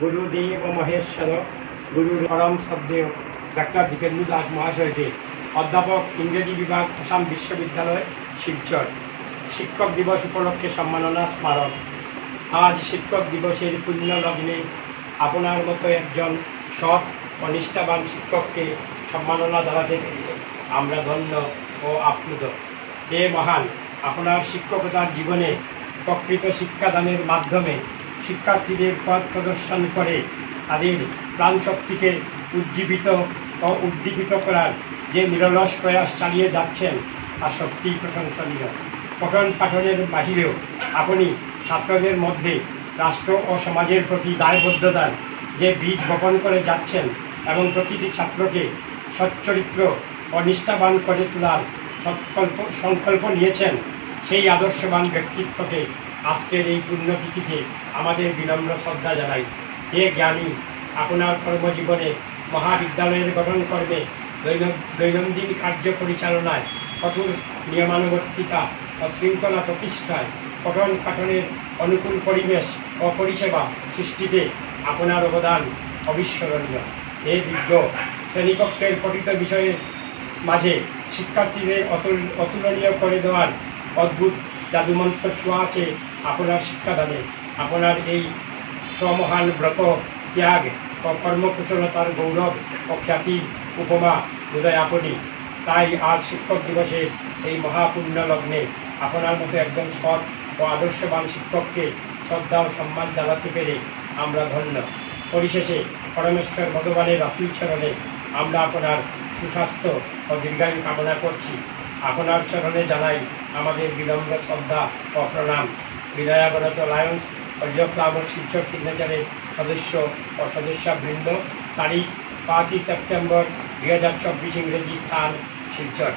গুরুদেব মহেশ্বর গুরুর পরম শ্রদ্ধেয় ডাক্তার দীপেন্দু দাস মহাশয়কে অধ্যাপক ইংরেজি বিভাগ আসাম বিশ্ববিদ্যালয় শিলচর শিক্ষক দিবস উপলক্ষে সম্মাননা স্মারক। আজ শিক্ষক দিবসের পুণ্য লগ্নে আপনার মতো একজন সৎ ও নিষ্ঠাবান শিক্ষককে সম্মাননা জানাতে পেরে আমরা ধন্য ও আপ্লুত। হে মহান, আপনার শিক্ষকতার জীবনে প্রকৃত শিক্ষাদানের মাধ্যমে শিক্ষার্থীদের পথ প্রদর্শন করে তাদের প্রাণশক্তিকে উদ্দীপিত করার যে নিরলস প্রয়াস চালিয়ে যাচ্ছেন তা সত্যিই প্রশংসনীয়। পঠন পাঠনের বাহিরেও আপনি ছাত্রদের মধ্যে রাষ্ট্র ও সমাজের প্রতি দায়বদ্ধতার যে বীজ বপন করে যাচ্ছেন এবং প্রতিটি ছাত্রকে সচ্চরিত্র ও নিষ্ঠাবান করে তোলার সংকল্প নিয়েছেন, সেই আদর্শবান ব্যক্তিত্বকে আজকের এই পুণ্যতিথিতে আমাদের বিনম্র শ্রদ্ধা জানাই। হে জ্ঞানী, আপনার কর্মজীবনে মহাবিদ্যালয়ের গঠনকর্মে দৈনন্দিন কার্য পরিচালনায় কঠোর নিয়মানুবর্তিতা ও শৃঙ্খলা প্রতিষ্ঠায় পঠন পাঠনের অনুকূল পরিবেশ ও পরিষেবা সৃষ্টিতে আপনার অবদান অবিস্মরণীয়। হে বিজ্ঞ, শ্রেণীকক্ষের পঠিত বিষয়ের মাঝে শিক্ষার্থীদের অতুলনীয় করে দেওয়ার অদ্ভুত জাদুমন্ত্র ছোঁয়া আছে আপনার শিক্ষাদানে। আপনার এই সমহান ব্রত, ত্যাগ ও কর্মকুশলতার গৌরব ও খ্যাতির উপমা বোধহয় আপনি। তাই আজ শিক্ষক দিবসে এই মহাপুণ্য লগ্নে আপনার মতো একজন সৎ ও আদর্শবান শিক্ষককে শ্রদ্ধা ও সম্মান জানাতে পেরে আমরা ধন্য। পরিশেষে পরমেশ্বর ভগবানের অফিল চরণে আমরা আপনার সুস্বাস্থ্য ও দীর্ঘায়ু কামনা করছি। আপনার চরণে জানাই আমাদের বিনম্র শ্রদ্ধা ও প্রণাম। বিনয়াগণত লায়ন্স অডিও ক্লাব ও শিলচর সিগনেচারের সদস্য ও সদস্যবৃন্দ। তারিখ 5 সেপ্টেম্বর 2024, ইংরেজি, স্থান শিলচর।